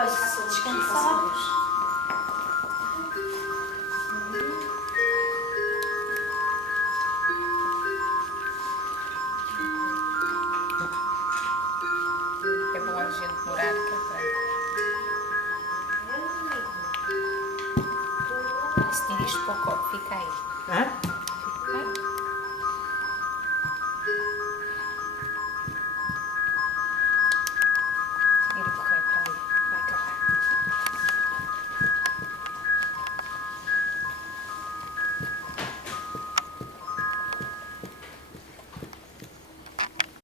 Podes descansar. É bom a gente morar para. Se tira isto para o corpo, fica aí. Hã? Fica aí.